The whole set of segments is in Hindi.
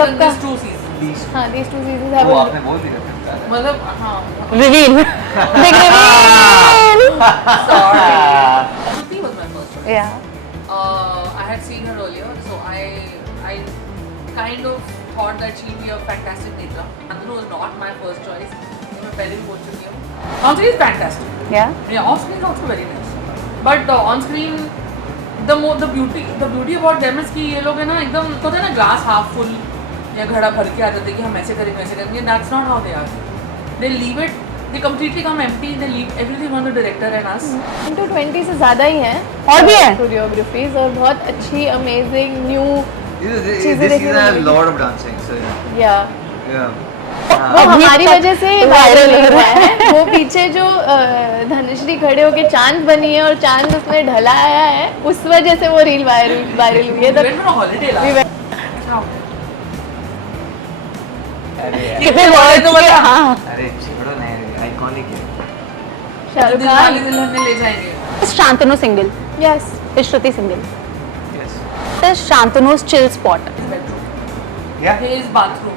सबका these two seasons. हाँ these 2 seasons have वो आपने बोल दिया था। मतलब हाँ reveal big reveal sorry. Shruti was my first choice. yeah I had seen her earlier, so I kind of thought that she'd be a fantastic Netra. Shantanu was not my first choice. ये मैं पहले भी बोल चुकी हूँ. On screen is fantastic. yeah Yeah, off screen is also very nice. But on screen, the beauty about them is कि ये लोग है ना एकदम होता है ना glass half full या घड़ा भर के आते थे कि हम ऐसे करेंगे वैसे करेंगे. That's not how they are. They leave it. They completely come empty. They leave everything on the director and us. into 20 से ज़्यादा ही हैं और भी है कोरियोग्राफीज और बहुत अच्छी अमेजिंग न्यू This चीजें देखने season को I have a मिलेंगी. lot of dancing, so yeah yeah. वो हमारी वजह से वायरल हो रहा है. वो पीछे जो धनुश्री खड़े होके चांद बनी है और चांद उसमें ढला आया है, उस वजह से वो रील वायरल हुई है. We went on a holiday last. We went- कितने वर्ड तो बोले हाँ अरे छोड़ो ना, आइकॉनिक है। शाहरुख दिलवाले खान दुल्हनिया ले जाएंगे. Is Shantanu single? Yes Is Shruti single? Yes. Is Shantanu's chill spot? His bedroom. Yeah. His bathroom.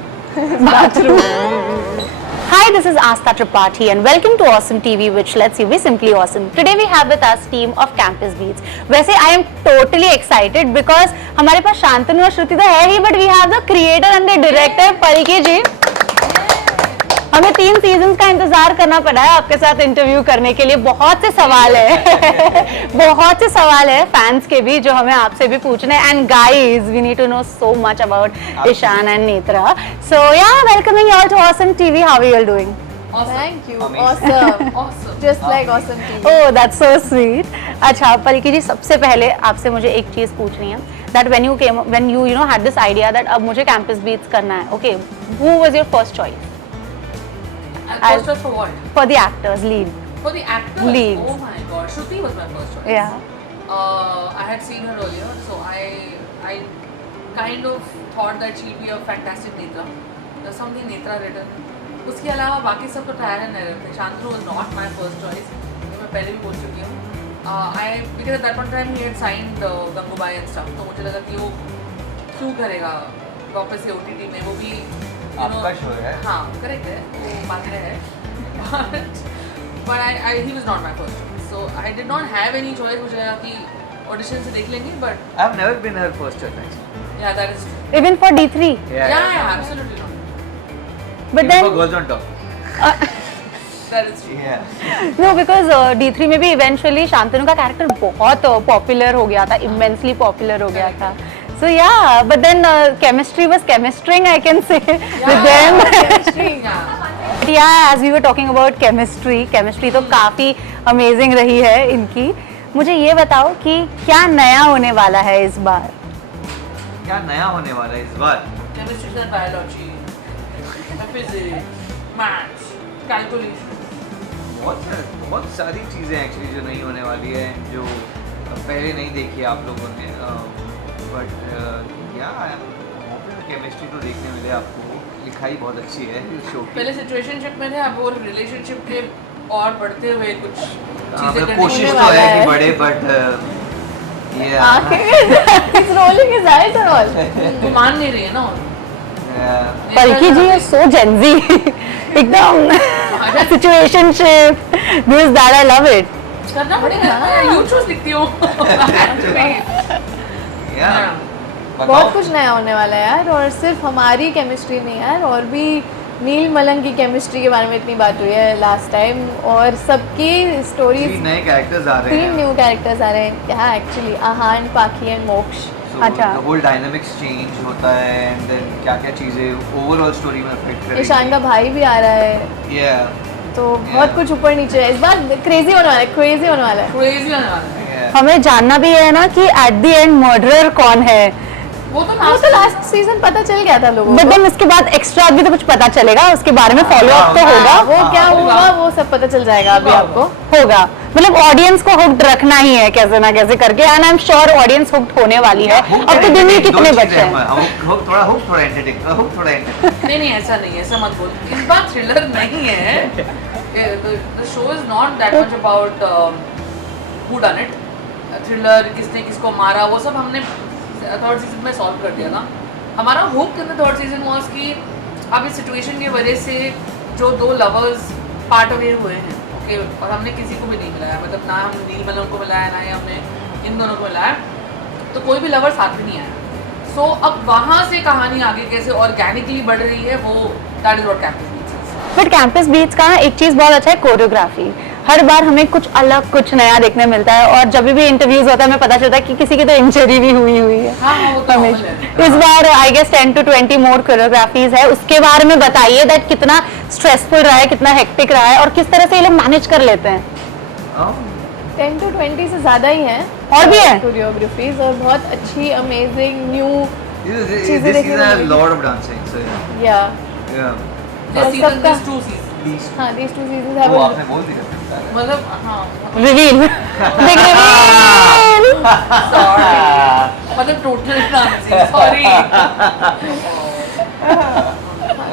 Hi, this is Asta Tripathi and welcome to Awesome TV, which lets you be simply awesome. Today we have with us team of Campus Beats. वैसे I am totally excited because हमारे पास शांतनु और श्रुति तो है ही, but we have the creator and the director पलकी जी. हमें 3 सीजन्स का इंतजार करना पड़ा है आपके साथ इंटरव्यू करने के लिए. बहुत से सवाल है बहुत से सवाल है फैंस के भी जो हमें आपसे भी पूछने. And guys we need to know so much about Ishaan and Netra. So yeah welcoming you all to awesome TV. How are you all doing? Awesome. Thank you Amazing. Awesome Awesome. Just like awesome TV. Oh that's so sweet. अच्छा पलकी जी, सबसे पहले आपसे मुझे एक चीज पूछनी है that when you know had this idea that अब मुझे कैंपस बीट्स करना है, okay, who was your first choice First choice for what? For the actors lead? For the actors. Leads. Oh my god, Shruti was my first choice. या I had seen her earlier, so I kind of thought that she'd be a fantastic Netra. There's something Netra written. उसके अलावा बाकी सब तो trial and error थे. Shantanu was not my first choice. ये मैं पहले भी बोल चुकी हूँ. Because at that point in time he had signed Gangubai and stuff. तो मुझे लगा कि वो क्यों करेगा वापस से OTT में, वो भी आपका शो है। हाँ करेक्ट है, वो बात है. But he was not my first choice. So I did not have any choice. मुझे लगा कि audition से देख लेंगे, but I've never been her first choice actually. yeah, that is true. Even for D3? Yeah, absolutely not. But Even for then girls on top. That is true. Yeah. No because D3 में भी इवेंचुअली शांतनु का कैरेक्टर बहुत पॉपुलर हो गया था, इमेंसली पॉपुलर हो गया था. So yeah, but then chemistry was chemistrying, I can say, with them. Chemistry. Yeah. But yeah, as we were talking about chemistry तो काफी amazing रही है इनकी. मुझे ये बताओ कि क्या नया होने वाला है इस बार? क्या नया होने वाला है इस बार? Chemistry and biology, physics, maths, calculation. बहुत सारी चीज़ें एक्चुअली जो नहीं होने वाली है, जो पहले नहीं देखी आप लोगों ने. बट या केमिस्ट्री तो देखने मिले आपको. लिखाई बहुत अच्छी है इस शो की. पहले सिचुएशनशिप में थे, अब वो रिलेशनशिप के और बढ़ते हुए कुछ चीजें करने कोशिश को तो वाला है है. कि बढ़े, बट ये He's rolling his eyes and all. वो मान नहीं रही है ना. पलकी जी is so Gen Z. एकदम situationship, this that I love it. करना पड़ेगा. You choose लिखती हो. बहुत कुछ नया होने वाला है यार. और सिर्फ हमारी केमिस्ट्री नहीं यार, और भी नील मलंग की केमिस्ट्री के बारे में इतनी बात हुई है लास्ट टाइम, और सबकी स्टोरीज. नए कैरेक्टर्स आ रहे 3 हैं. न्यू कैरेक्टर्स आ रहे हैं यहाँ एक्चुअली. आहान, पाखी एंड मोक्ष. अच्छा. होल डायनामिक्स चेंज होता है एंड देन क्या क्या चीज़ें ओवरऑल स्टोरी में अफेक्ट करेंगी. ईशान का भाई भी आ रहा है, Yeah. तो बहुत कुछ ऊपर नीचे है. इस बार क्रेजी होने वाला है, क्रेजी होने वाला है. Crazy होने वाला है. Yeah. हमें जानना भी है ना कि एट द एंड मर्डरर कौन है. वो तो वो तो लास्ट सीजन पता चल गया था लोगों बट को. देन उसके बाद एक्स्ट्रा भी तो कुछ पता चलेगा, उसके बारे में फॉलो अप तो होगा. वो क्या होगा वो सब पता चल जाएगा अभी आपको. होगा मतलब ऑडियंस को हुक्ड रखना ही है कैसे ना कैसे करके. And I am sure audience hooked होने वाली है. अब तो दिन में कितने बच्चे हैं. थोड़ा एंटरटेन. नहीं ऐसा नहीं है, ऐसा मत बोल. इस बार थ्रिलर नहीं है. The show is not that much about who done it. Thriller, किसने किसको मारा, वो सब हमने थर्ड सीजन में सॉल्व कर दिया था. हमारा hook in the third season was कि अब इस सिचुएशन की वजह से जो दो लवर्स पार्ट अवे हुए हैं, ओके, और हमने किसी को भी नहीं मिलाया, मतलब ना हमने नील मलंग को मिलाया ना ही हमने इन दोनों को मिलाया, तो कोई भी लवर साथ में नहीं आया। सो अब वहाँ से कहानी आगे कैसे ऑर्गेनिकली बढ़ रही है, वो that is what campus beats is. But campus beats का ना एक चीज बहुत अच्छा है, कोरियोग्राफी। हर बार हमें कुछ अलग कुछ नया देखने मिलता है, और जब भी इंटरव्यूज होता है हमें पता चलता है कि किसी की तो इंजरी भी हुई है। हाँ हाँ, वो तो हमें normal है। इस बार I guess 10 to 20 more choreographies है, उसके बारे में बताइए दैट कितना स्ट्रेसफुल रहा है, कितना हेक्टिक रहा है, और किस तरह से ये लोग मैनेज कर लेते हैं। 10 to 20 से ज़्यादा ही हैं और भी हैं? कोरियोग्राफीज, और बहुत अच्छी अमेजिंग न्यू This चीजें देखने season को has a milli. lot of dancing, so या yeah. This season, सबका- these two seasons, These हाँ, these two seasons वो have आपने बोल दिया। मतलब हाँ, रिवील बिग रिवील। sorry, मतलब टोटल डांसिंग, सॉरी।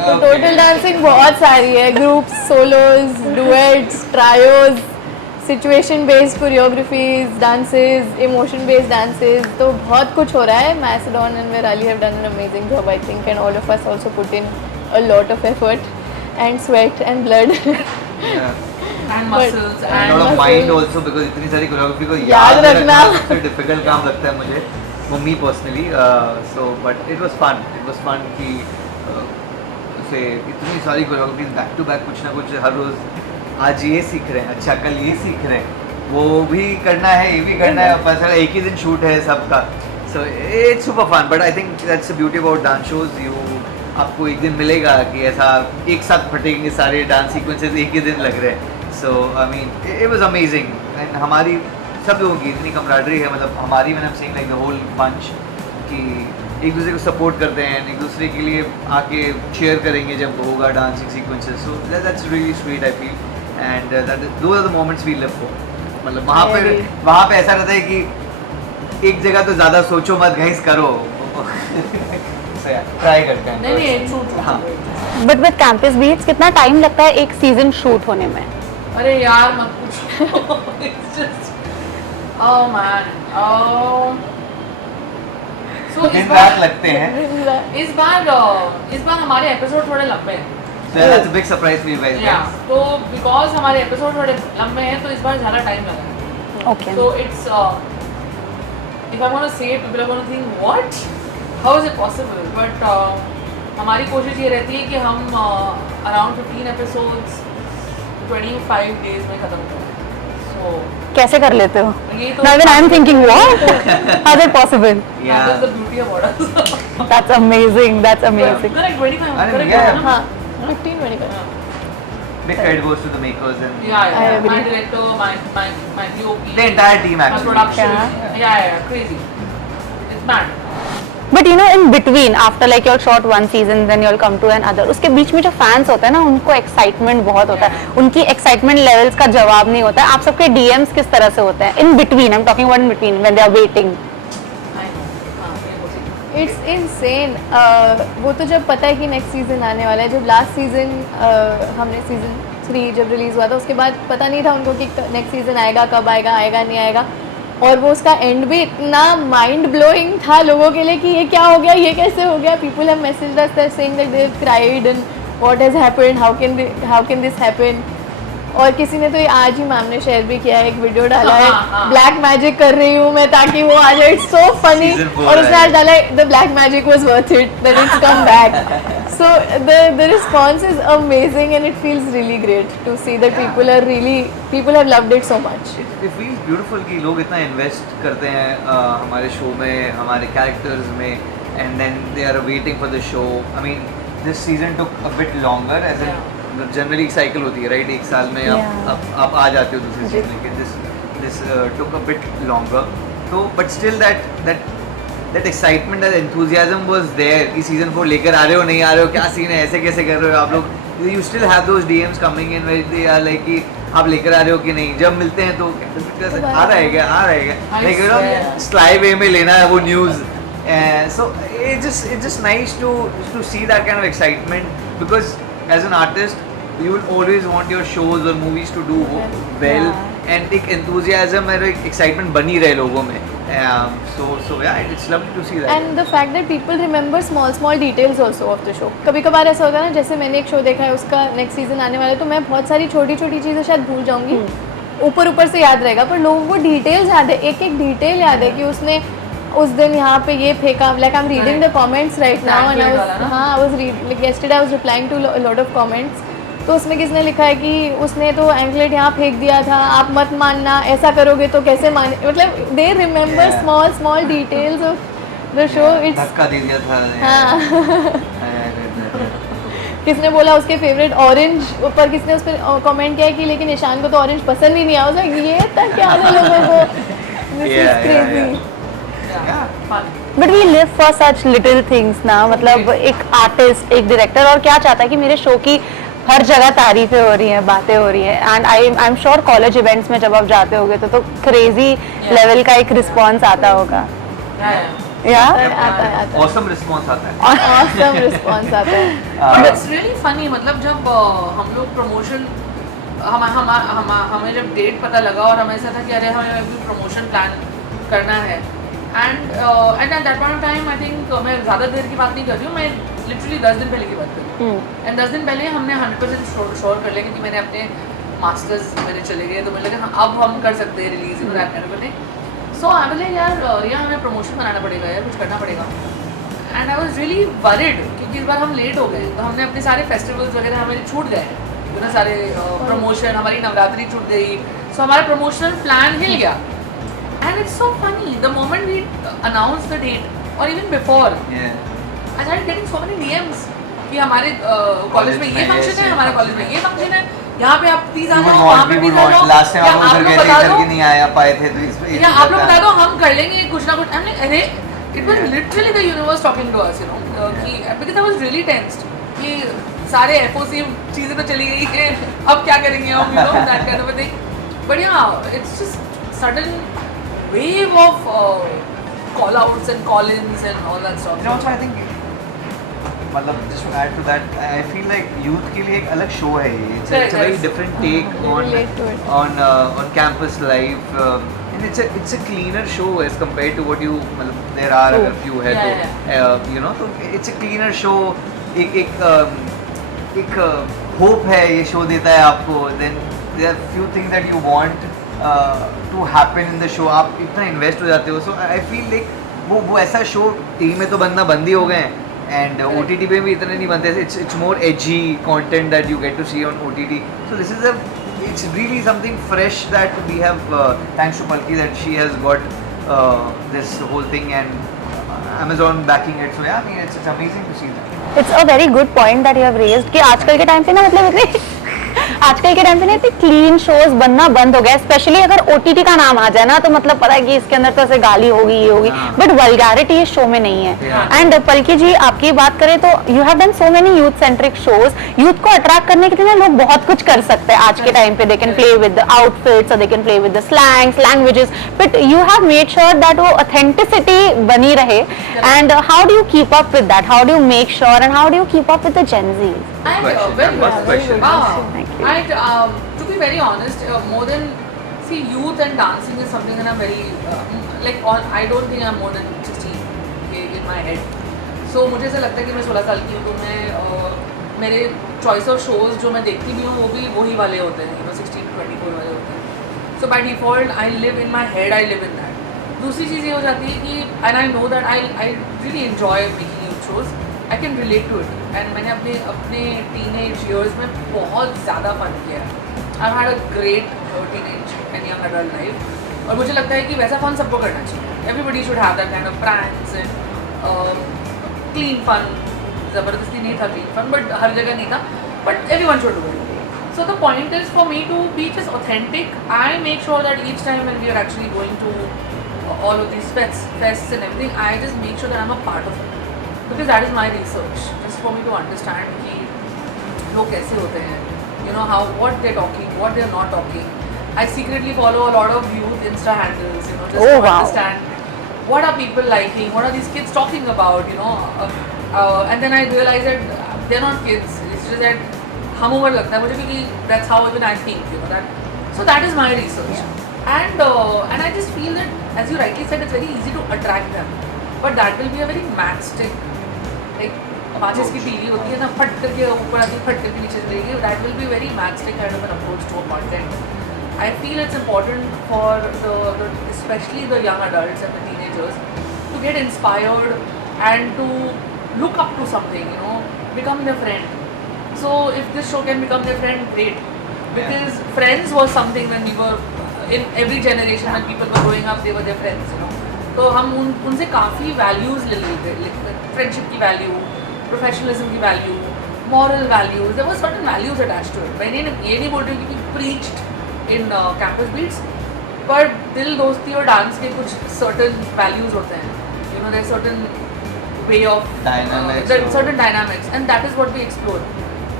तो टोटल डांसिंग बहुत सारी है, groups, solos, duets, trios, situation based choreographies, dances, emotion based dances, तो बहुत कुछ हो रहा है। मैसेडॉन एंड मेराली have done an amazing job I think, and all of us also put in a lot of effort and sweat and blood. Yeah. And muscles And and lot of muscle. mind also, because इतनी सारी कोरियोग्राफी को याद याद रखना। सबसे डिफिकल्ट काम लगता है मुझे, for me personally. So but it was fun कि उसे इतनी सारी कोरियोग्राफी बैक टू बैक कुछ ना कुछ हर रोज, आज ये सीख रहे हैं, अच्छा कल ये सीख रहे हैं, वो भी करना है, ये भी करना है, पता चला एक ही दिन शूट है सबका। So it's super fun, but I think that's the beauty about dance shows. आपको एक दिन मिलेगा कि ऐसा एक साथ फटेंगे सारे डांस सीक्वेंसेस, एक ही दिन लग रहे हैं। So I mean it was amazing, and हमारी सब लोगों की इतनी कमराडरी है, मतलब हमारी, मैंने saying like the whole bunch, कि एक दूसरे को सपोर्ट करते हैं, एक दूसरे के लिए आके चेयर करेंगे जब होगा dancing sequences. So that's really sweet I feel, and those are the moments we live for. मतलब वहाँ पे ऐसा रहता है कि एक जगह तो ज़्यादा सोचो मत, घैंस करो, ट्राई करते हैं। नहीं नहीं, true, हाँ। true। But with campus beats कितना टाइम लगता है एक सीजन शूट होने में? अरे यार मत पूछो। It's just, oh man, so दिन रात लगते हैं। इस बार हमारे एपिसोड थोड़े लंबे हैं। So that's a big surprise for you guys. या तो बिकॉज हमारे एपिसोड थोड़े लंबे हैं, तो इस बार ज़्यादा टाइम लगा है। Okay, So it's if I want to say it, people are going to think what? How is it possible? But हमारी कोशिश ये रहती है कि हम around 15 episodes 25 days में खत्म करें। So कैसे कर लेते हो? ये तो Now even I'm thinking what? How is it possible? that is the beauty of orders. That's amazing. That's amazing. Correct, 25. I mean, Correct, yeah. ना? हाँ, 15-25। Big credit goes to the makers and Yeah, I yeah. agree. My director, my DOP, the entire team my actually. production. Yeah. Yeah, crazy. It's mad. But you know, in between, after like you'll shot one season, then you'll come to another. उसके बीच में जो fans होते हैं ना, उनको excitement बहुत होता है. उनकी excitement levels का जवाब नहीं होता है. आप सबके DMs किस तरह से होते हैं? In between, I'm talking about in between when they are waiting. I know. हाँ, ये वो चीज़। It's insane. वो तो जब पता है कि नेक्स्ट सीजन आने वाला है, जब लास्ट सीजन हमने सीजन 3 जब रिलीज़ हुआ था, उसके बाद पता नहीं था उनको कि नेक्स्ट सीजन आएगा, कब आएगा, आएगा नहीं आएगा, और वो उसका एंड भी इतना माइंड ब्लोइंग था लोगों के लिए कि ये क्या हो गया, ये कैसे हो गया। People have messaged us that saying that they cried and what has happened, how can this happen. और किसी ने तो ये आज ही मैम ने शेयर भी किया है, एक वीडियो डाला है, हाँ। ब्लैक मैजिक कर रही हूँ मैं ताकि वो आ जाए। It's so funny. Season 4 और उसने है। आज डाला है the black magic was worth it, that it's come back. So the response is amazing and it feels really great to see that people have loved it so much. It feels beautiful कि लोग इतना इन्वेस्ट करते हैं हमारे शो में, हमारे कैरेक्टर्स में, and then they are waiting for the show. I mean, this season took a bit longer, as in generally एक साइकिल होती है राइट, एक साल में आप आ जाते हो दूसरे सीजन के। This took a bit longer, तो but still that excitement, that enthusiasm was there कि सीजन 4 लेकर आ रहे हो, नहीं आ रहे हो, क्या सीन है, ऐसे कैसे कर रहे हो आप लोग। You still have those DMs coming in where they are like कि आप लेकर आ रहे हो कि नहीं। जब मिलते हैं तो आ रहा है क्या, आ रहा है क्या, लेकिन स्लाई वे में लेना है वो news. So it's just nice to see that kind of excitement, because as an artist you will always want your shows or movies to do well, and एक enthusiasm और एक excitement बनी रहे लोगों में, So yeah, it's lovely to see that. And the fact that people remember small details also of the show. कभी कभार ऐसा होता है ना, जैसे मैंने एक शो देखा है, उसका नेक्स्ट सीजन आने वाला है, तो मैं बहुत सारी छोटी छोटी चीज़ें शायद भूल जाऊंगी, ऊपर से याद रहेगा, पर लोगों को डिटेल्स याद है, एक एक डिटेल याद है कि उसने उस दिन यहाँ पे ये फेंका. Like I am reading the comments right now and I was reading yesterday, I was replying to lot of comments. तो उसमें किसने लिखा है कि उसने तो एंकलेट यहाँ फेंक दिया था, आप मत मानना, ऐसा करोगे तो कैसे माने. मतलब they remember small details of the show. It's धक्का दे दिया था. हाँ. किसने बोला उसके फेवरेट ऑरेंज, ऊपर किसने उस पर कमेंट किया कि लेकिन ईशान को तो ऑरेंज पसंद ही नहीं आया. उसका ये तक क्या लोगों को. This is crazy. But we live for such little things ना. मतलब एक आर्टिस्ट, एक डायरेक्टर, और क्या चाहता है कि मेरे शो की हर जगह तारीफें हो रही हैं, बातें हो रही हैं. And I am sure college events में जब आप जाते होगे तो क्रेजी लेवल का एक रिस्पॉन्स आता होगा. या आता है. Awesome response आता है. ऑसम रिस्पॉन्स आता है. But it's really funny, मतलब जब हम लोग प्रमोशन हमें जब डेट पता लगा और हमें ऐसा था कि अरे हमें अभी प्रमोशन प्लान करना है, and at that point of time I think मैं ज़्यादा देर की बात नहीं कर रही हूँ, मैं लिटरली 10 दिन पहले की बात कर रही हूँ. एंड 10 दिन पहले हमने 100% श्योर कर लिया, क्योंकि मैंने अपने मास्टर्स मेरे चले गए, तो मुझे लगा अब हम कर सकते हैं release in that kind of thing. So I बोले यार हमें प्रमोशन बनाना पड़ेगा यार, कुछ करना पड़ेगा. And I was really worried, क्योंकि इस बार हम लेट हो गए, तो हमने अपने सारे फेस्टिवल्स वगैरह हमारे छूट गए, इतने सारे प्रमोशन, हमारी नवरात्रि छूट गई, सो हमारा प्रमोशनल प्लान हिल गया. And it's so funny, the moment we announce the date और even before, I started getting so many DMs कि हमारे कॉलेज में ये फंक्शन है, हमारे कॉलेज में ये फंक्शन है, यहाँ पे आप प्लीज आ जाओ, वहाँ पे प्लीज आ जाओ, लास्ट टाइम आप उधर गए थे, इधर की नहीं आया पाए थे, तो इस या आप लोग बता दो, हम कर लेंगे कुछ ना कुछ. अरे it was literally the universe talking to us, you know, कि because I was really tensed कि सारे एफओसी चीजें तो चली गई हैं, अब क्या करेंगे हम, you know, that kind of a thing. But yeah it's just sudden wave of call outs and call ins and all that stuff. You know, also I think मतलब just to add to that, I feel like youth के लिए एक अलग शो है ये. It's a very different take Relate to it. on campus life, and it's a cleaner show as compared to what you मतलब there are अगर few है तो you know, तो it's a cleaner show. एक hope है ये show देता है आपको. Then there are few things that you want to happen in the show. आप इतना invest हो जाते हो. So I feel like वो ऐसा show टीवी में तो बनना बंद ही हो गए हैं. And OTT पे भी इतने नहीं बनते. It's more edgy content that you get to see on OTT. So this is it's really something fresh that we have. Thanks to Palki that she has got this whole thing and Amazon backing it. So yeah, I mean it's amazing to see that. It's a very good point that you have raised कि आजकल के टाइम पे ना, मतलब इतने आजकल के टाइम पे ना इतने क्लीन शोज बनना बंद हो गया. स्पेशली अगर ओटीटी का नाम आ जाए ना, तो मतलब पता है कि इसके अंदर तो ऐसे गाली होगी, ये होगी, बट वल्गैरिटी इस शो में नहीं है. एंड पलकी जी, आपकी बात करें तो you have done so many youth centric shows. Youth को अट्रैक्ट करने के लिए ना लोग बहुत कुछ कर सकते हैं आज के टाइम पे. They can play with the outfits, they can play with the slangs, languages, but you have made sure that वो ऑथेंटिसिटी बनी रहे. And how do you keep up with that? How do you make sure and how do you keep up with the Gen Z? First question. Thank you. And to be very honest, more than youth and dancing is something that I'm very like on. I don't think I'm more than 16 in my head. So मुझे ऐसा लगता है कि मैं 16 साल की हूँ, तो मैं मेरे choice of shows जो मैं देखती भी हूँ वो भी वही वाले होते हैं, 16 to 24 वाले होते हैं. So by default I live in my head, I live in that. दूसरी चीज़ ये हो जाती है कि and I know that I really enjoy making youth shows. I can relate to it. And मैंने अपने teenage years में बहुत ज़्यादा fun किया है. I've had a great teenage and young adult life. और मुझे लगता है कि वैसा fun सबको करना चाहिए. Everybody should have that kind of pranks and clean fun. ज़बरदस्ती नहीं था clean fun, but हर जगह नहीं था. But everyone should do it. So the point is for me to be just authentic. I make sure that each time when we are actually going to all of these fests and everything, I just make sure that I'm a part of it. Because that is my research, just for me to understand कि लोग कैसे होते हैं, you know, what they're talking, what they're not talking. I secretly follow a lot of youth Insta handles, you know, just to understand what are people liking, what are these kids talking about, you know, and then I realize that they're not kids. It's just that हम उम्र लगता है मुझे, क्योंकि that's how even I think, you know, that. So that is my research, and I just feel that as you rightly said, it's very easy to attract them, but that will be a very matchstick, like माचिस की तीली होती है ना, फट करके ऊपर आती है, फट करके नीचे चलेगी. That will be very matchstick kind of an approach to a content. I feel it's important for the especially the young adults and the teenagers to get inspired and to look up to something, you know, become their friend. So if this show can become their friend, great. Because Friends was something when we were in every generation when people were growing up, they were their friends, you know. तो हम उनसे काफ़ी values ले लेते थे, friendship की value, professionalism की value, moral values. There were certain values attached to it. मैं ये नहीं बोल रही हूँ कि we preached in campus beats, but दिल दोस्ती और डांस के कुछ certain values होते हैं. You know, there's certain way of Dynamics certain dynamics, and that is what we explore.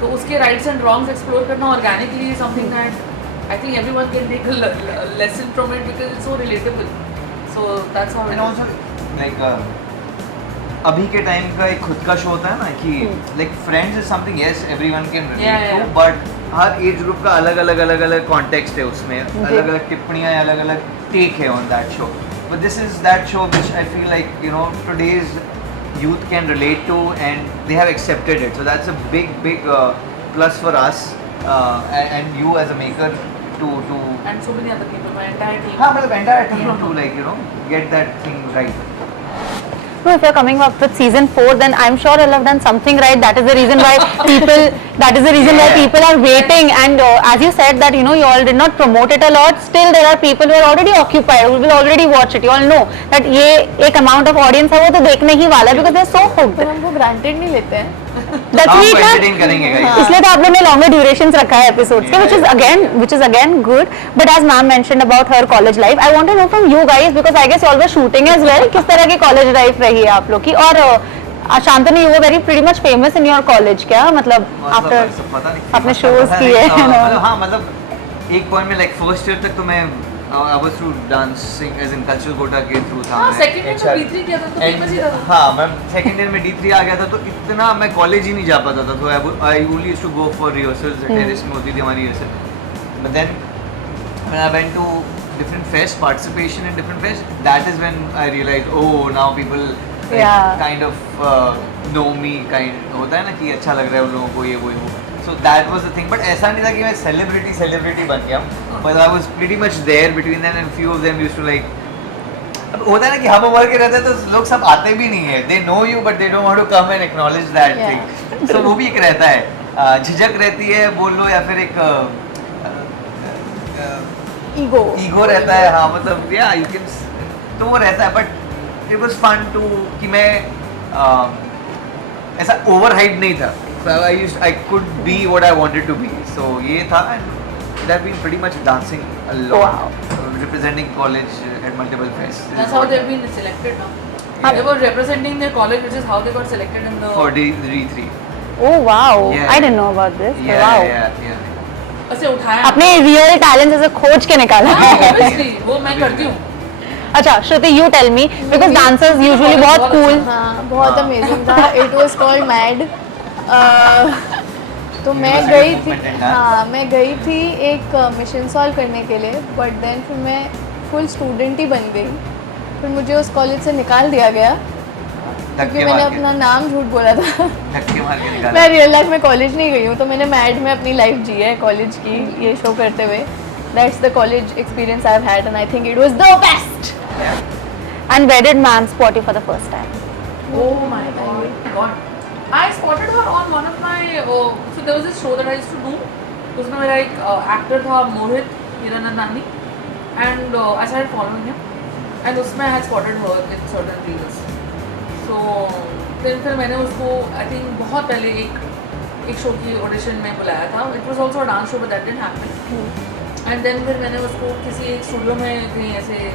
तो उसके rights and wrongs explore करना organically is something that I think everyone can take a lesson from it because it's so relatable. So that's how it And also like अभी के टाइम का एक खुद का शो होता है ना कि like Friends is something yes everyone can relate to, but her age group का अलग अलग कॉन्टेक्स्ट है उसमें, अलग अलग टिप्पणियाँ, अलग अलग टेक है on that show. But this is that show which I feel like, you know, today's youth can relate to and they have accepted it. So that's a big plus for us and you as a maker to and so many other people, my entire team. हाँ मतलब entire team to like, you know, get that thing right. No, if you're coming up with season 4, then I'm sure you'll have done something right. That is the reason why people are waiting. And as you said that, you know, you all did not promote it a lot. Still, there are people who are already occupied, who will already watch it. You all know that ये एक amount of audience है वो तो देखने ही वाला है because they're so hooked. पर हमको granted नहीं लेते हैं. That's आपको it, entertain करेंगे guys. इसलिए तो आप लोग ने longer durations रखा है episodes के, which is again good. But as ma'am mentioned about her college life, I want to know from you guys because I guess you all were shooting as well. किस तरह की college life रही है आप लोग की? और Shantanu, you were pretty much famous in your college क्या? मतलब after आपने shows किए हैं ना? हाँ मतलब एक point में like first year तक तो मैं I was through dancing as in cultural quota के through था. हाँ, second year में D3 किया था तो famous ही था. हाँ मैं second year में D3 आ गया था तो इतना मैं college ही नहीं जा पाता था, तो I only used to go for rehearsals. Terrace में होती थी हमारी rehearsal. But then when I went to different fest, participation in different fest, that is when I realized, oh now people kind of know me, kind होता है ना कि अच्छा लग रहा है उन लोगों को ये वो. So that was the thing, but ऐसा नहीं था कि मैं celebrity बन गया, but I was pretty much there between them and few of them used to like, अब होता है ना कि हम उम्र के रहते हैं तो लोग सब आते भी नहीं है, they know you but they don't want to come and acknowledge that thing. So वो भी एक रहता है, झिझक रहती है बोल लो या फिर एक ईगो रहता है. हाँ मतलब yeah you can, तो वो रहता है, but it was fun to कि मैं ऐसा overhyped नहीं था. So I could be what I wanted to be. So ये था, and I've been pretty much dancing a lot, representing college at multiple fests. That's how they've been selected now. Yeah. They were representing their college, which is how they got selected in the. For D3. Oh wow! Yeah. I didn't know about this. Yeah, Wow. yeah. ऐसे उठाया. अपने real talent ऐसे खोज के निकाला हाँ, है. obviously, वो मैं करती हूँ. अच्छा श्रुति, you tell me because dancers usually बहुत cool. हाँ बहुत amazing था. It was called Mad. तो मैं गई थी, हाँ मैं गई थी एक मिशन सॉल्व करने के लिए, बट देन फिर मैं फुल स्टूडेंट ही बन गई. फिर मुझे उस कॉलेज से निकाल दिया गया क्योंकि मैंने अपना नाम झूठ बोला था. मैं रियल लाइफ में कॉलेज नहीं गई हूँ, तो मैंने मैड में अपनी लाइफ जी है कॉलेज की ये शो करते हुए. That's the college experience I have had and I think it was the best. And where did ma'am spot you for the first time? Oh my god. I spotted her on one of my. So there was this show that I used to do. उसमें मेरा एक actor था मोहित Hiranandani, and I started following him. And उसमें I had spotted her in certain reels. So then फिर मैंने उसको I think बहुत पहले एक शो की ऑडिशन में बुलाया था. It was also a dance show but that didn't happen. And then फिर मैंने उसको किसी एक स्टूडियो में कहीं ऐसे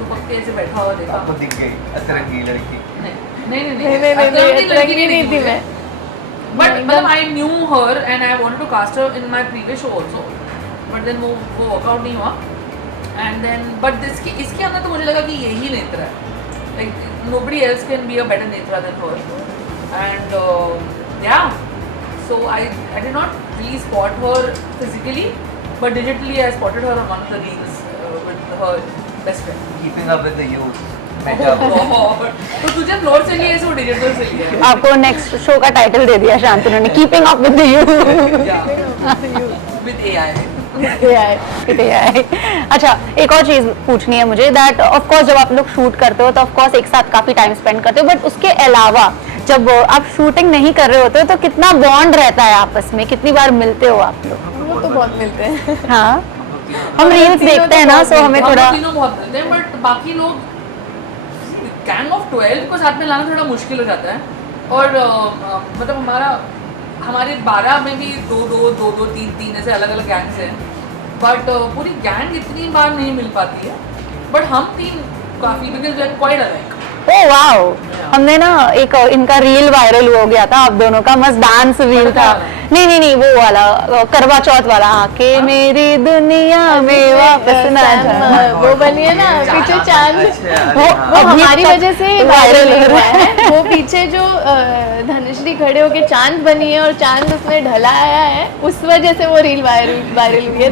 दुपट्टे ऐसे बैठा हुआ देखा. आपको दिख गई अतरंगी लड़की. नहीं नहीं थी मैं. But मतलब I knew her and I wanted to cast her in my previous show also. But then वो workout नहीं हुआ. And then but इसके अंदर तो मुझे लगा कि यही नेत्रा है. Like nobody else can be a better Netra than her. And yeah, so I did not really spot her physically, but digitally I spotted her on one of the reels with her best friend keeping up with the youth Meta तो तुझे फ्लोर से लिए वो डिजिटल से लिए आपको नेक्स्ट शो का टाइटल दे दिया शांतनु ने, keeping up with you. With AI अच्छा, एक और चीज पूछनी है मुझे, दैट ऑफ कोर्स जब आप लोग शूट करते हो तो ऑफ कोर्स एक साथ काफी टाइम स्पेंड करते हो, बट उसके अलावा जब आप शूटिंग नहीं कर रहे होते हो तो कितना बॉन्ड रहता है आपस में, कितनी बार मिलते हो आप लोग? वो तो बहुत मिलते हैं। हाँ, हम रील्स देखते हैं ना, सो हमें थोड़ा तीनों बहुत मिलते हैं, बट बाकी लोग गैंग ऑफ 12 को साथ में लाना थोड़ा मुश्किल हो जाता है। और मतलब हमारे 12 में भी दो तीन ऐसे अलग अलग गैंग्स हैं, बट पूरी गैंग इतनी बार नहीं मिल पाती है, बट हम तीन काफी because like quite alike. Oh wow, हमने ना एक इनका रील वायरल हो गया था आप दोनों का, मस्त डांस रील था। नहीं वो वाला करवा चौथ वाला, आके मेरी दुनिया में वापस ना जाना, वो बनी है ना पीछे चांद, वो अभी हमारी तक वजह से वायरल हो रहा है। वो पीछे जो धनुश्री खड़े होके चांद बनी है और चांद उसमें ढला आया है, उस वजह से वो रील वायरल हुई है।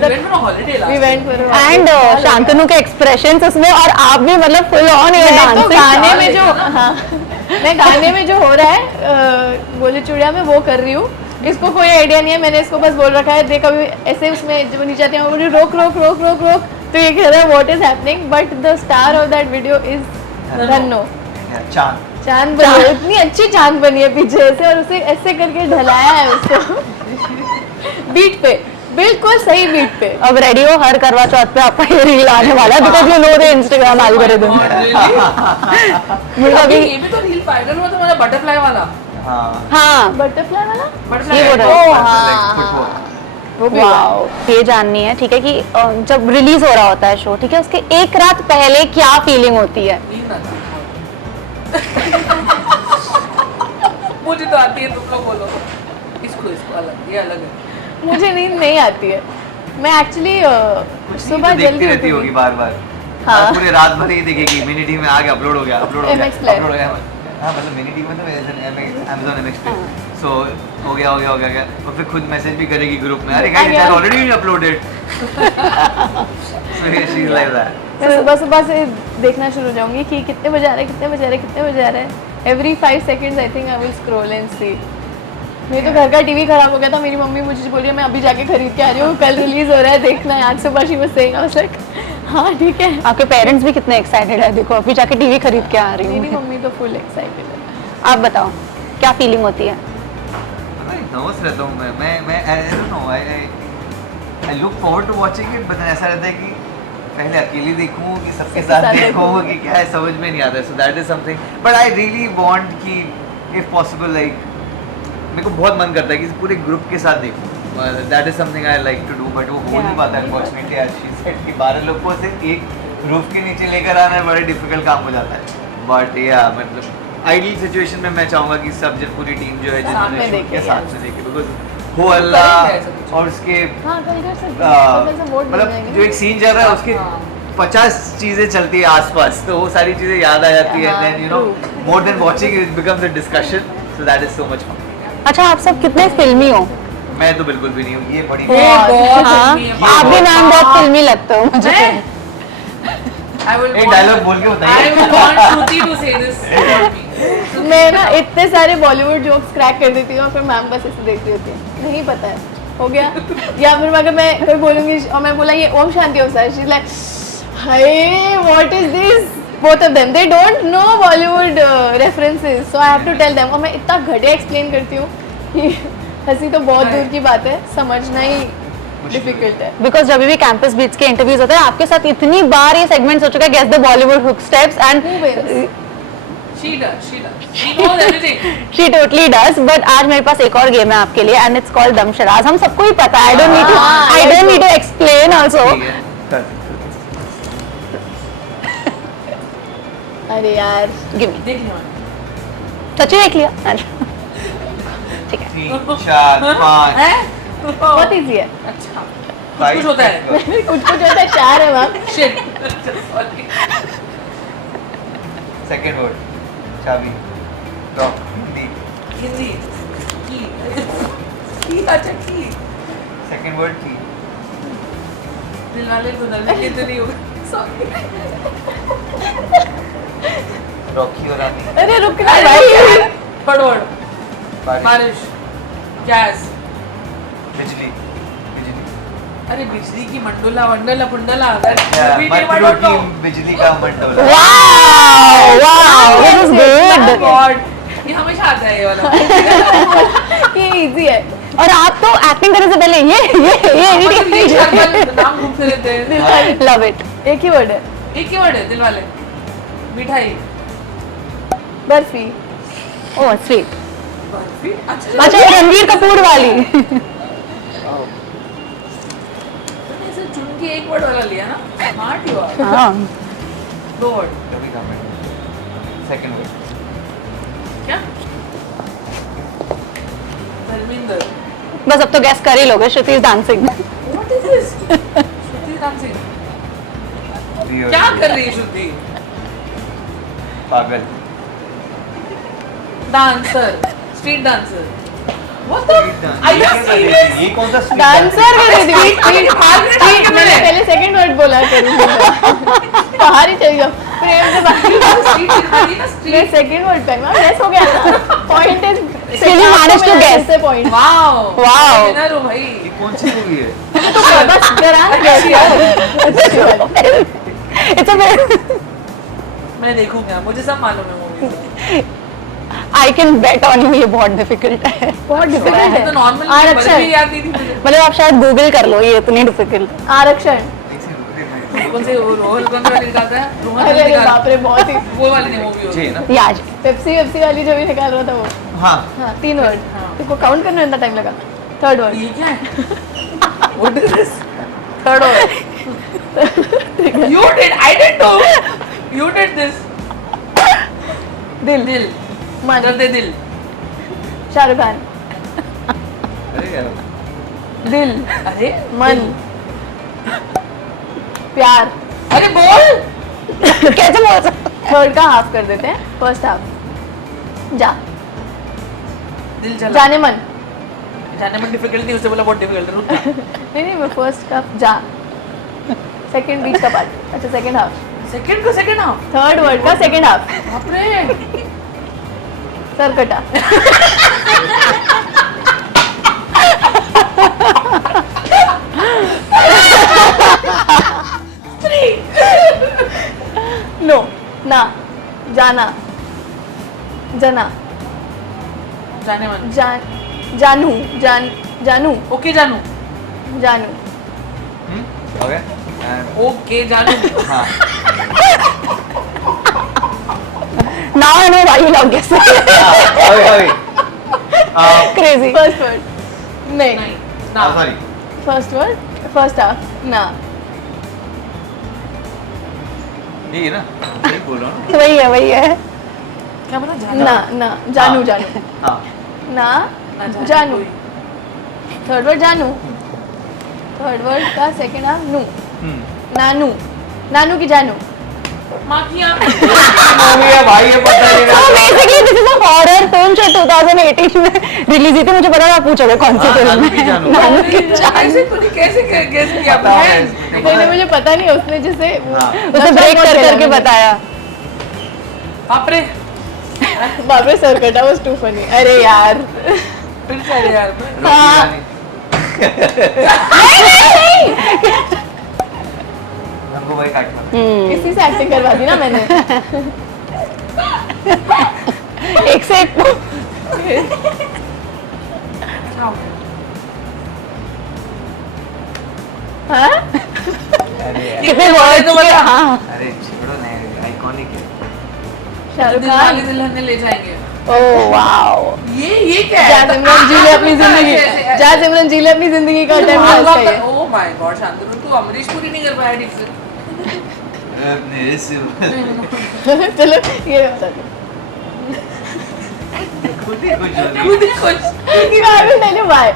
We went for a and Shantanu के एक्सप्रेशंस उसमें, और आप भी मतलब फुल ऑन ये मैं तो गाने डांसिंग। में जो मैं गाने में जो हो रहा है बोले चूड़िया में वो कर रही हूँ। इसको कोई आइडिया नहीं है, मैंने इसको बस बोल रखा है देख अभी ऐसे उसमें जब नीचे आती है बोली रोक रोक रोक रोक रोक, तो ये कह रहा है what is happening, but the star of that video is Dhanno. चांद बनी है, इतनी अच्छी चांद बनी है पीछे से, और उसे ऐसे करके ढलाया है उसको बीट पे, बिल्कुल सही बीट पे। अब रेडी हो, हर करवा चौथ पे आपका ये रील आने वाला है, because you know the Instagram algorithm. अभी ये भी तो रील वायरल हुआ तुम्हारा बटरफ्लाई वाला। हाँ, बटरफ्लाई वाला बटरफ्लाई ये बोल रहे ओ हो। हाँ, वो भी वाओ, ये जाननी है ठीक है कि जब रिलीज हो रहा होता है शो, ठीक है, उसके एक रात पहले क्या फीलिंग होती है? नींद आता है। मुझे तो आती है, तुम लोग बोलो। इसको अलग, ये अलग है। मुझे नींद नहीं आती है। मैं एक्चुअली सुबह जल्दी रहती होगी उठूंगी। बार हाँ। पूरे रात भर ही देखेगी, मिनी टी में आ गया, अपलोड हो गया, MX Player। अपलोड हो गया। हाँ मतलब मिनी टी में तो Amazon MX Player, सो हो गया और फिर खुद मैसेज भी करेगी ग्रुप में, अरे guys it has already been uploaded, so she is like that. मैं सुबह से देखना शुरू हो जाऊंगी कि कितने बजे आ रहे हैं। Every 5 seconds I think I will scroll and see. मेरे तो घर का टीवी खराब हो गया था, मेरी मम्मी मुझे बोल रही है मैं अभी जाके खरीद के आ रही हूँ, कल रिलीज हो रहा है देखना है। आज सुबह she was saying, I was like हाँ ठीक है। आपके पेरेंट्स भी कितने एक्साइटेड है, देखो अभी जाके टीवी खरीद के आ रही मेरी हूँ। मम्मी तो फुल एक्साइटेड है। आप बताओ क्या फीलिंग होती है? नर्वस रहता हूँ मैं I don't know, I look forward to watching it, but ऐसा रहता है कि पहले अकेले देखूँ कि सबके साथ देखूँ कि क्या है, समझ में नहीं आता है। सो that is something, but I really want कि इफ पॉसिबल लाइक मेरे को बहुत मन करता है कि पूरे ग्रुप के साथ देखूँ। That is something I like to do, but वो हो नहीं पाता अनफॉर्चुनेटली। आज शी सेड कि 12 लोग को सिर्फ एक रूफ के नीचे लेकर आना बड़ा डिफिकल्ट काम हो जाता है। बट या मतलब आइडियल सिचुएशन में मैं चाहूँगा कि सब जब पूरी टीम जो है जिन्होंने शूट किया साथ में देखे, बिकॉज हो अल्लाह और उसके हाँ कल कर सकते हैं, कल से वोट मतलब मिल जो एक सीन चल रहा है उसके 50 चीजें चलती है आसपास, तो वो सारी चीजें याद आ जाती है, हाँ, and you know more than watching it becomes a discussion, so that is so much fun. अच्छा, आप सब कितने फिल्मी हो? मैं तो बिल्कुल भी नहीं हूँ, ये बड़ी बहुत हाँ, फिल्मी है, आप भी बहुत- मैम बहुत फिल्मी लगते हो मुझे। I will एक want- डायलॉग बोल के I बताइए। will want Shruti to say this about me. मैं ना इतने सारे बॉलीवुड जोक्स क्रैक कर देती हूँ और फिर मैम बस ऐसे देखती होती है, नहीं पता है हो गया। या फिर अगर मैं कोई बोलूँगी और मैं बोला ये Om Shanti Om sir, she is like hi what is this, both of them they don't know Bollywood references, so I have to tell them. और मैं इतना घटिया एक्सप्लेन करती हूँ कि हंसी तो बहुत दूर की बात है, समझना ही डिफिकल्ट है। बिकॉज जब भी कैंपस बीट्स के इंटरव्यूज होते हैं, आपके साथ इतनी बार ये सेगमेंट हो चुका है, guess the Bollywood hook steps, Who एंड wins? She does. She knows everything. She totally does. But आज मेरे पास एक और गेम है आपके लिए, एंड इट्स कॉल्ड दम शराज। हम सबको ही पता है, हाँ, I don't need to explain also. ठीक है, कर। अरे यार गिव मी। देख लिया सच्ची देख लिया? ठीक है। 3 4 5 हैं? बहुत इजी है। अच्छा, फाइव कुछ होता है। कुछ कुछ होता है, 4 है ma'am. Shit. Sorry. Second word चाबी, लॉक, हिंदी। हिंदी की अच्छा की सेकंड वर्ड की, दिल वाले दुल्हन के तो नहीं होगा। सॉरी रॉकी और रानी, अरे रुकना भाई। थर्ड वर्ड बारिश, बारिश, गैस, बिजली, बिजली, अरे बिजली की मंडोला वंडला पुंडला, मटरू की बिजली का Mandola. wow, this is good. God, ये हमेशा आता है ये वाला। ये इजी है। और आप तो एक्टिंग करने से पहले ये नाम घूमते रहते हैं। Love it. एक ही वर्ड है। एक ही वर्ड है दिल वाले, मिठाई, बर्फी। Oh sweet. बर्फी, अच्छा ये रणवीर कपूर वाली। तुमने ऐसे चुन के एक वर्ड वाला लिया ना, स्मार्ट यू आर। हाँ दो वर्ड, कभी कमेंट, सेकंड वर्ड, क्या? धर्मेंद्र। बस अब तो गैस कर ही लोगे, Shruti is dancing. What is this? Shruti dancing। क्या कर रही है श्रुति? पागल, dancer, street dancer. What the? Are you serious? ये कौन सा street डांसर dancing? कर रही थी। स्ट्रीट मैंने पहले सेकंड वर्ड बोला करूँगी। बाहर ही चली जाओ। प्रेम से बात। Street दिखाई ना, मैं street। सेकंड वर्ड पे मैं गेस हो गया ना। Point is Still you managed to guess. से पॉइंट। Wow. Wow. Winner हो भाई। ये कौन सी मूवी है? तो बस डरा ना गेस यार। इट्स अ मैं देखूंगा, मुझे सब मालूम है movie. I can bet on you, ये बहुत डिफिकल्ट है। बहुत डिफिकल्ट तो है। नॉर्मल आरक्षण। भी याद नहीं थी मुझे। मतलब आप शायद गूगल कर लो, ये इतनी डिफिकल्ट। आरक्षण। कौन से रोहल कौन वाली निकालता है? रोहन अरे अरे निकाल- बाप रे बहुत ही। वो वाली नहीं मूवी जी होगी। ना? याज पेप्सी वाली जो भी निकाल रहा था वो। हाँ, हाँ 3 वर्ड। हाँ। तुमको काउंट करने में इतना टाइम लगा। Third word. ये क्या है? What is this? Third word. You did. I didn't know. You did this. दिल। दिल। मन। दर्द दिल। शाहरुख खान। अरे यार, दिल। अरे मन। प्यार। अरे बोल। कैसे बोल सकते? थर्ड का हाफ कर देते हैं, फर्स्ट हाफ। जा। दिल चला। जाने मन। जाने में डिफिकल्ट नहीं, उससे बोला बहुत डिफिकल्ट है। रुक जा। नहीं नहीं मैं फर्स्ट का जा। सेकंड बीच का पार्ट। अच्छा सेकंड हाफ। सेकंड का सेकंड हाफ। थर्ड वर्ड का सेकंड हाफ। बाप रे। सरकटा। नो ना जाना जना जाने मन। जानू जानू ओके जानू। जानू हो गया? ओके जानू। हाँ, now I know why you love guess. अभी क्रेजी। फर्स्ट वर्ड नहीं नहीं ना। Sorry, first word first half ना ये ना सही बोल रहा हूँ वही है। क्या बोला? जानू। ना ना जानू हाँ। जानू हाँ, ना ना जानू थर्ड वर्ड जानू थर्ड वर्ड का सेकंड हाफ नू नानू नानू की जानू माखियाँ। मूवी है भाई, ये पता नहीं So basically this is a horror film जो 2018 में रिलीज हुई थी। मुझे पता था आप पूछोगे कौन सी हाँ, फिल्म नानू की है। जानू। नानू की जानू। कैसे तूने कैसे गेस किया? पता है। नहीं मुझे पता नहीं उसने जिसे हाँ। उसे ब्रेक कर करके बताया। बाप रे। बाप रे सरकटा वाज टू फनी अरे यार फिर से अरे यार। हाँ। हमको भाई काटना। इसी से एक्टिंग करवा दी ना मैंने एक से एक हाँ अरे यार, कितने वर्ड्स के हाँ अरे छोड़ो ना, आइकॉनिक है। शाहरुख दिल वाले खान दुल्हन ले जाएंगे। Oh wow. ये क्या है? जा सिमरन जी ले अपनी जिंदगी ऐसे- जा सिमरन जी ले अपनी जिंदगी का टाइम हाँ, पास है ओह माय गॉड शांतनु, तू अमरीश पुरी नहीं कर पाया ठीक से। मेरे से चलो ये बता दो खुद ही कुछ हो खुद ही कुछ। क्योंकि मैं I will tell you why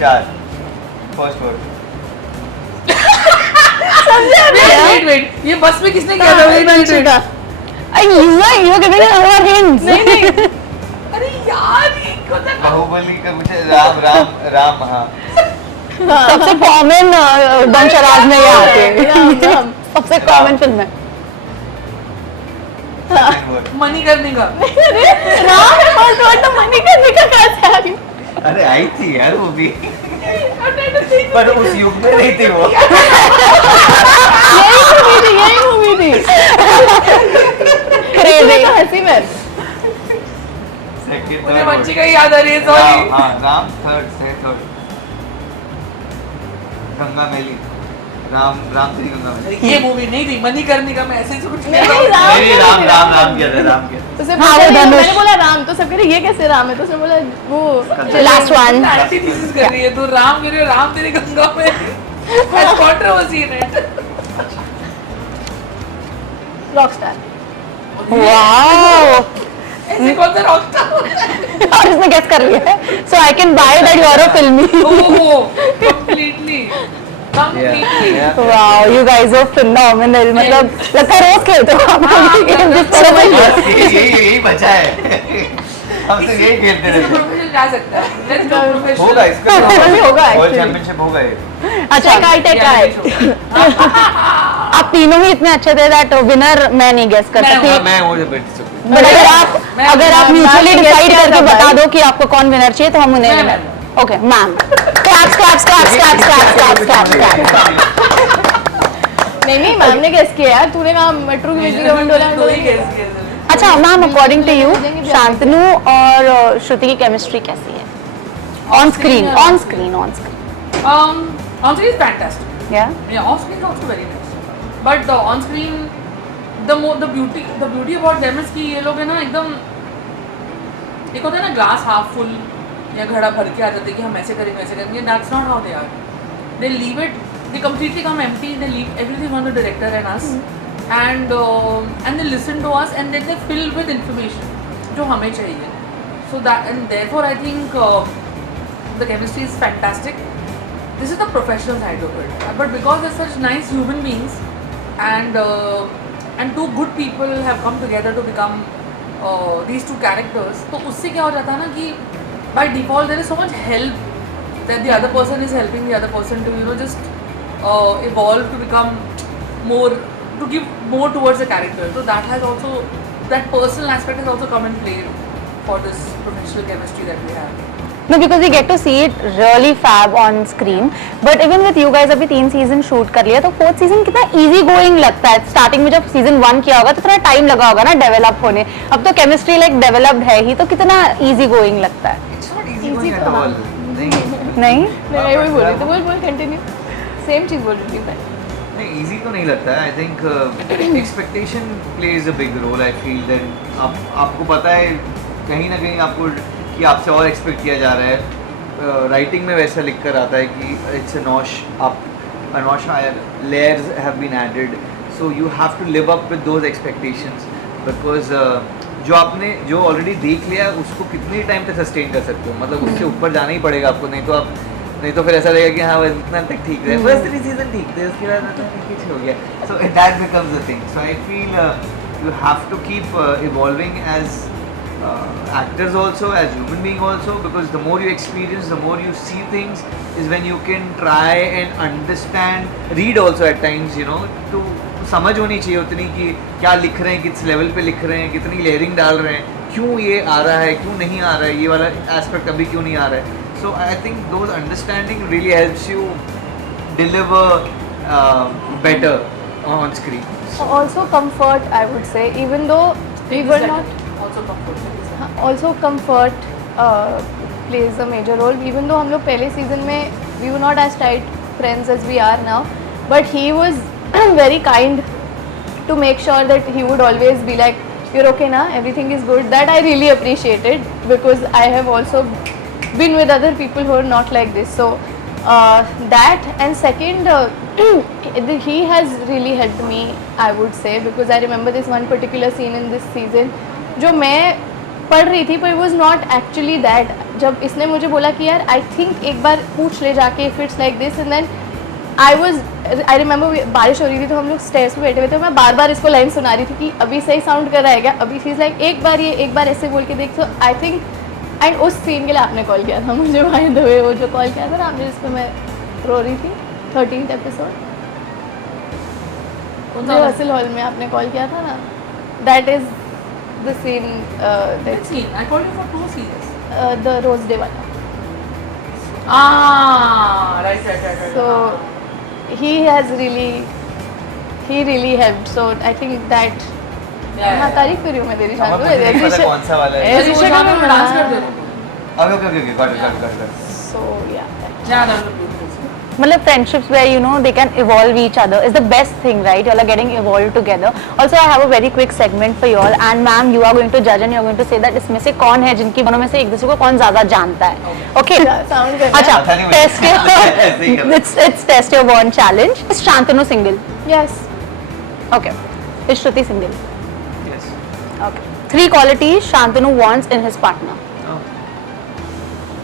4 first word समझे वेट वेट, ये बस में किसने किया था? Wait wait wait. you are giving her hints. नहीं नहीं अरे यार ये कौन सा? बाहुबली का कुछ राम राम राम हाँ सबसे कॉमन दमशराज में ये आते हैं। राम राम सबसे कॉमन फिल्म है। मनी करने का। राम तो मनी करने का कहाँ से आ गई? अरे आई थी यार वो भी, पर उस युग में नहीं थी वो। यही मूवी थी। Crazy। तो हंसी में Second, मुझे third, बच्ची का ही याद आ रही है, सॉरी। हाँ, राम थर्ड गंगा मैली, राम तेरी गंगा मैली। ये मूवी नहीं थी, मनी करने का मैं ऐसे ही कुछ नहीं, नहीं राम नहीं राम क्या था, राम क्या था। उसे हाँ, पूछा वो नहीं, धनुष। मैंने बोला राम तो सब कह रहे ये कैसे राम है, तो उसने बोला वो लास्ट वन। एंटीथेसिस कर रही है तू, राम कह रही है, राम तेरी गंगा में। Has controversy in it. Rockstar. Wow, ऐसे कौन सा रॉकस्टार? और इसने गेस कर लिया है, so I can buy that you are a filmi. Oh, completely. Wow, you guys are phenomenal. मतलब लगता है रोज खेलते हो आप लोग ये game जिस तरह से। बस यही बचा है। हम तो यही खेलते रहते हैं। प्रोफेशनल जा सकता है। Let's go professional. होगा इसका अभी होगा वर्ल्ड actually। चैंपियनशिप होगा ये। अच्छा, Reality show. आप तीनों ही इतने अच्छे थे दैट विनर मैं नहीं गेस कर मैं सकती। हूँ, मैं वो जो बेट सकती बट अगर आप म्यूचुअली मैं डिसाइड guess करके किया था बता भाई। दो कि आपको कौन विनर चाहिए तो हम उन्हें मैं- winner. Okay ma'am, claps claps claps claps claps claps claps. नहीं मैम ने गेस किया यार, तूने कहा मेट्रो की बिजली का मंडोला दो ही guess किए थे। अच्छा मैम, अकॉर्डिंग टू यू देंगे भी शांतनु और श्रुति की केमिस्ट्री कैसी है? On screen, on screen, on screen. On screen is fantastic. या Yeah, off screen is also very nice. But on screen, the beauty about them is कि ये लोग है ना एकदम, एक होता है ना ग्लास हाफ फुल या घड़ा भर के आ जाते हैं कि हम ऐसे करेंगे वैसे करेंगे. That's not how they are. They leave it. They completely come empty. They leave everything on the director and us, and they listen to us and then they fill with information जो हमें चाहिए. So that, and therefore I think the chemistry is fantastic. This is the professional side of it, but because they're such nice human beings, and two good people have come together to become these two characters, तो उससे क्या हो जाता है ना कि by default there is so much help that the other person is helping the other person to just evolve to become more, to give more towards the character. So that has also, that personal aspect has also come and played for this professional chemistry that we have. No, because we get to see it really fab on screen. But even with you guys, अभी 3 सीजन शूट कर लिया, तो 4th सीजन कितना easy going लगता है। स्टार्टिंग में जब सीजन 1 किया होगा तो थोड़ा टाइम लगा होगा ना डेवलप होने। अब तो केमिस्ट्री लाइक डेवलप्ड है ही, तो कितना easy going लगता है? It's not easy Easy going तो at all. नहीं नहीं? मैं वही बोल रही थी, बोल कंटिन्यू, सेम चीज बोल रही थी मैं। नहीं इजी तो नहीं लगता है. I think expectation plays a big role. I feel that आपको पता है कहीं ना कहीं आपको कि आपसे और एक्सपेक्ट किया जा रहा है. राइटिंग में वैसा लिख कर आता है कि इट्स अ नॉश, आप a notch higher, layers have been added, so you have to live up with those expectations because जो आपने जो ऑलरेडी देख लिया उसको कितने टाइम तक सस्टेन कर सकते हो. मतलब उससे ऊपर जाना ही पड़ेगा आपको, नहीं तो फिर ऐसा लगेगा कि हाँ इतना तक ठीक है, फर्स्ट 3 सीजन ठीक थे, उसके बाद कुछ हो गया. So that becomes the thing. So I feel you have to keep evolving as actors also, as human being also, because the more you experience, the more you see things, is when you can try and understand, read also at times, you know, to समझ होनी चाहिए उतनी कि क्या लिख रहे हैं, किस लेवल पे लिख रहे हैं, कितनी लेयरिंग डाल रहे हैं, क्यों ये आ रहा है, क्यों नहीं आ रहा है, ये वाला एस्पेक्ट अभी क्यों नहीं आ रहा है. So I think those understanding really helps you deliver better on screen. Also comfort, I would say, even though we were not. Also comfort. Also comfort plays a major role. Even though हम लोग पहले सीजन में we were not as tight friends as we are now, but he was very kind to make sure that he would always be like, you're okay na, everything is good. That I really appreciated because I have also been with other people who are not like this. So that, and second, he has really helped me, I would say, because I remember this one particular scene in this season जो मैं पढ़ रही थी, पर वॉज नॉट एक्चुअली दैट. जब इसने मुझे बोला कि यार आई थिंक एक बार पूछ ले जाके if it's like this, and then I remember बारिश हो रही थी तो हम लोग स्टेयर्स पे बैठे हुए थे, मैं बार बार इसको लाइन सुना रही थी कि अभी सही साउंड कर रहा है क्या, अभी चीज़ लाइक एक बार ऐसे बोल के देख. सो आई थिंक, एंड उस सीन के लिए आपने कॉल किया था मुझे, बाय द वे वो जो कॉल किया था ना आपने, जिस पर मैं रो रही थी 13th एपिसोड. कौन जो सा हसल हॉल में आपने कॉल किया था ना, that is the scene, scene? I called you for 2 scenes. The rose day वाला. Right. So he has really helped. So I think that हाँ तारीफ कर रही हूँ मैं तेरी शान अब मुझे नहीं पता कौन सा वाला है. ऐसे ऋषिका गाने में में डांस कर दे ओके गॉट. So yeah. ज्यादा मतलब friendships where you know they can evolve each other is the best thing, right? You all are getting evolved together. Also, I have a very quick segment for you all, and ma'am, you are going to judge and you are going to say that इसमें से कौन है जिनकी दोनों में से एक दूसरे को कौन ज्यादा जानता है. Okay? Sound कर अच्छा, पता नहीं मुझे. test ऐसे ही your करना. it's test your bond challenge. Is Shantanu single? Yes. Okay. Is Shruti single? Yes. Okay. 3 qualities Shantanu wants in his partner. Oh.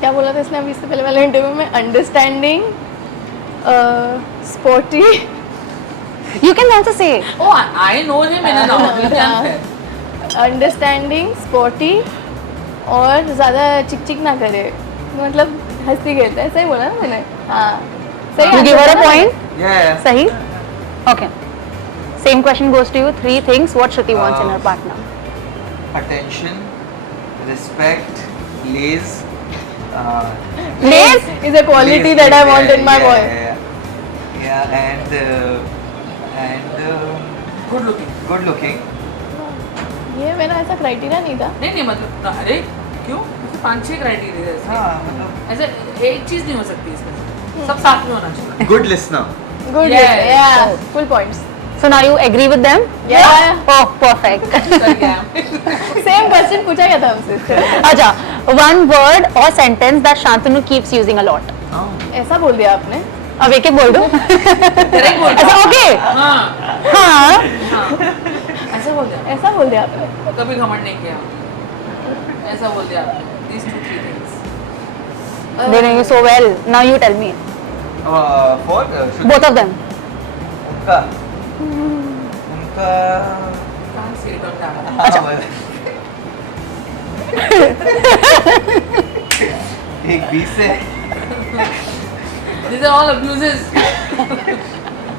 क्या बोला था इसने अभी इससे पहले वाले इंटरव्यू में? Understanding, sporty. You can also say. Oh, I know him in and out. You can हाँ. say. अंडरस्टैंडिंग, स्पोर्टी और ज़्यादा चिक चिक ना करे, मतलब हंसती खेलते है. सही बोला ना मैंने? हाँ सही. You give her a answer था ना? point. Yeah. Sahi? Okay. Same question goes to you. 3 things what Shruti wants in her partner. Attention, respect, lays. Lays? Is a quality that I want in my boy. Yeah, and Good looking. good looking. ये मेरा ऐसा क्राइटेरिया नहीं था. नहीं मतलब अरे क्यों? 5-6 क्राइटेरिया है इसमें. हाँ मतलब ऐसे एक चीज नहीं हो सकती इसमें. सब साथ में होना चाहिए. good listener. Good. Yes. Yeah. Full points. So now you agree with them? Yeah. Oh, perfect. कर गया. Same question पूछा गया था हमसे. Acha, one word or sentence that Shantanu keeps using a lot. Oh. ऐसा बोल दिया आपने. अब एक बोल दो. Correct बोल ऐसा रहा. okay? हाँ हाँ. हाँ. ऐसा बोल दिया. ऐसा बोल दिया आपने. कभी घमंड नहीं किया. ऐसा बोल दिया आपने. These 2-3 things. They know you so well. Now you tell me. For Shruti, Both of them. उनका Can't say it on camera. हाँ, एक 20 से These are all abuses.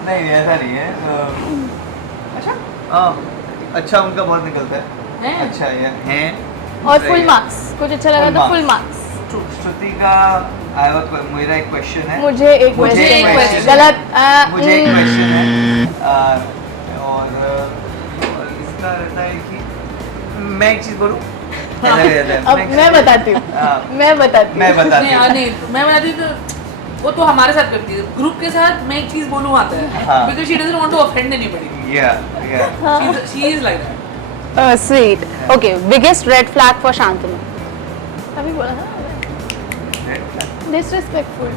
नहीं ऐसा नहीं है. अच्छा. अच्छा उनका बहुत निकलता है. हैं? अच्छा है. और फुल मार्क्स. कुछ अच्छा लगा तो फुल मार्क्स. श्रुति का मेरा एक क्वेश्चन है. मुझे एक मुझे question एक है. question है. गलत. मुझे एक क्वेश्चन है. और इसका रहता है कि मैं एक चीज बोलूं. अब मैं बताती हूँ. हाँ. मैं बताती हूँ. मैं बताती नहीं हूँ. नहीं मैं बताती तो वो तो हमारे साथ करती है. ग्रुप के साथ मैं एक चीज बोलूँ आता है. हाँ. Because she doesn't want to offend anybody. Yeah. She is like that. Sweet. Okay. Biggest red flag for Shantanu. अभी बोला था. Disrespectful.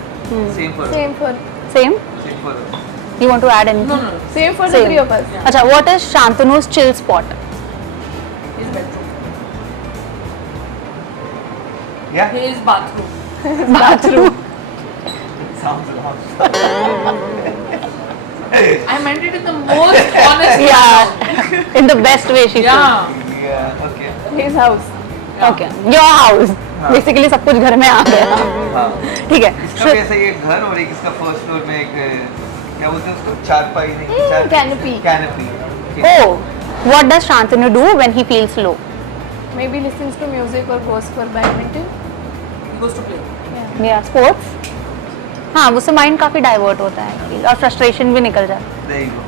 Same for Same for Same. same for You want to add anything? No. same for the Same. 3 of us. Yeah. Acha, what is Shantanu's chill spot? His bedroom. Yeah. His bathroom. Bathroom. Sounds wrong. I meant it in the most honest way. Yeah. In the best way she Yeah. Yeah. Okay. His house. could. Okay. Your house. हाँ. Basically सब कुछ घर में आ गया. हाँ. ठीक है. इसका भी ऐसा ही एक घर और एक इसका फर्स्ट फ्लोर में एक क्या बोलते हैं उसको चारपाई नहीं Canopy. Canopy. Oh, what does Shantanu do when he feels low? Maybe listens to music or goes for badminton. He goes to play. Yeah. Yeah, sports. हाँ, उससे माइंड काफी डाइवर्ट होता है actually, और फ्रस्ट्रेशन भी निकल जाता There you go.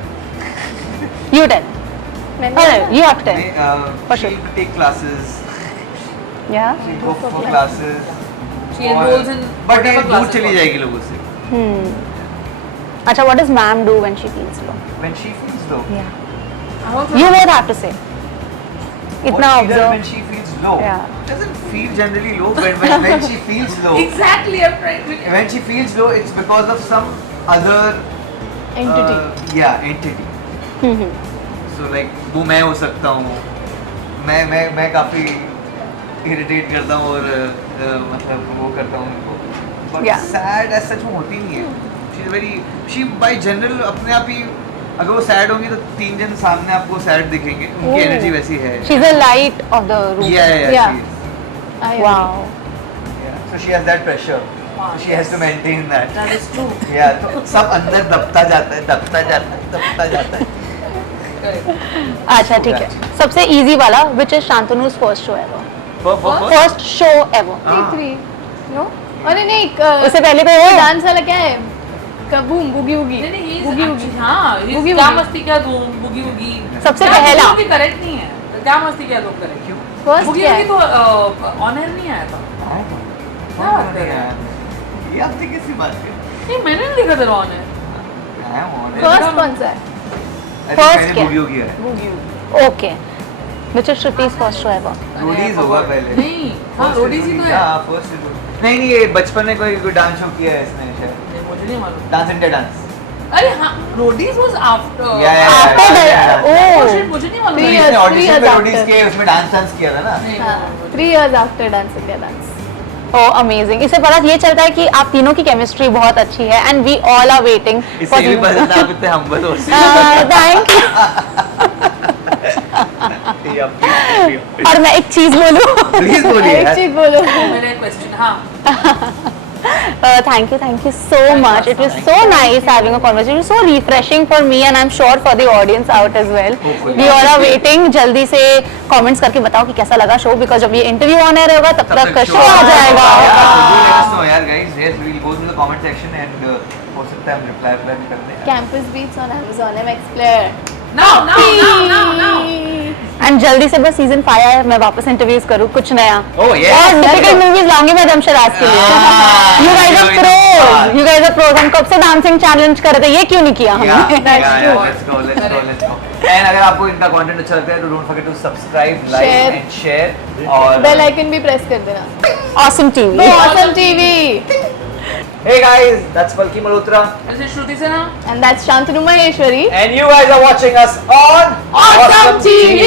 है. You tell. मैंने Oh, you have to tell. For She'll sure. take classes. Yeah. She'll go for classes. She enrolls in But ये whatever दूर classes चली for. जाएगी लोगों से. अच्छा, what does ma'am do when she feels low? When she feels low. Yeah. I also You both have to say. इतना What she does when observe. she feels low. Yeah. Doesn't feel generally low, but when she feels low. Exactly, I'm trying to. When she feels low, it's because of some other entity. Yeah, entity. So like वो मैं हो सकता हूँ. मैं काफी इरिटेट करता हूँ और मतलब वो करता हूँ उनको. But Yeah. sad as such वो होती नहीं है. She by general अपने आप ही अगर वो sad होंगी तो 3 जन सामने आपको sad दिखेंगे. उनकी Oh. एनर्जी वैसी है. She's the light of the room. Yeah. Yeah. She is. I agree. Wow. Yeah. So she has that pressure. Wow, She has to maintain that. That is true. Yeah, तो सब अंदर दबता जाता है. करेक्ट। अच्छा ठीक है, सबसे इजी वाला, which is Shantanu's first show ever? First show ever. Three no अरे नहीं उससे पहले कोई है? डांस वाला क्या है कबूम बुगी उगी नहीं नहीं बुगी he उगी is हाँ he is बुगी क्या उगी। मस्ती क्या धूम बुगी उगी सबसे क्या पहला। बुगी उगी करेक्ट नहीं है, क्या मस्ती क्या धूम करेक्ट क्यों फर्स्ट बुगी क्या उगी है तो ऑन एयर नहीं आया था। क्या बात कर रहे हैं? ये आपने कैसी बात की? नहीं मैंने नहीं देखा था ऑन एयर। है वो ने फर्स्ट कौन सा है First क्या? वीडियो हो गया है बुगी उगी Okay. Which is Shruti's first show ever? Roadies होगा पहले नहीं हाँ रोडीज ही तो है। हां फर्स्ट नहीं नहीं ये बचपन में कोई डांस शो किया है इसने शायद नहीं, मुझे नहीं मालूम। डांस इंडिया डांस अरे हाँ Roadies was after After that, oh. मुझे नहीं मालूम। Three नहीं, years, ऑडिशन में after. रोडीज के उसमें डांस किया था ना नहीं, हाँ नहीं, 3 years after dance India dance Oh, amazing. इससे पता ये चलता है कि आप तीनों की केमिस्ट्री बहुत अच्छी है and we all are waiting इससे भी पता चलता आप इतने हम्बल हो थैंक यू। और मैं एक चीज बोलूं प्लीज बोलिए एक यार चीज बोलो मेरा क्वेश्चन हाँ thank you so much, it was so nice having a conversation, so refreshing for me and I am sure for the audience out as well. We all are waiting. जल्दी से कमेंट्स करके बताओ कि कैसा लगा शो, बिकॉज जब ये इंटरव्यू ऑन एयर होगा तब तक शो आ जाएगा. So यार guys, yes, we'll go to the comment section and हो सकता है हम रिप्लाई भी कर दें. Campus beats on Amazon MX Player now and जल्दी से बस सीजन 5 आया, मैं वापस इंटरव्यूज करूं कुछ नया. Oh yes. और डिफिकल्ट मूवीज लाऊंगी मैं दमशराज के लिए. You guys are pros, you guys are pros. हम कब से डांसिंग चैलेंज कर रहे थे, ये क्यों नहीं किया Yeah, हमने? yeah, let's go. And अगर आपको इनका कंटेंट अच्छा लगता है तो don't forget to subscribe, like Share. And share और बेल आइकन भी प्रेस कर देना. Awesome TV. Go Awesome TV Hey guys, that's Palki Malhotra ऐसे श्रुति से ना and that's Shantanu Maheshwari. and you guys are watching us on Awesome TV.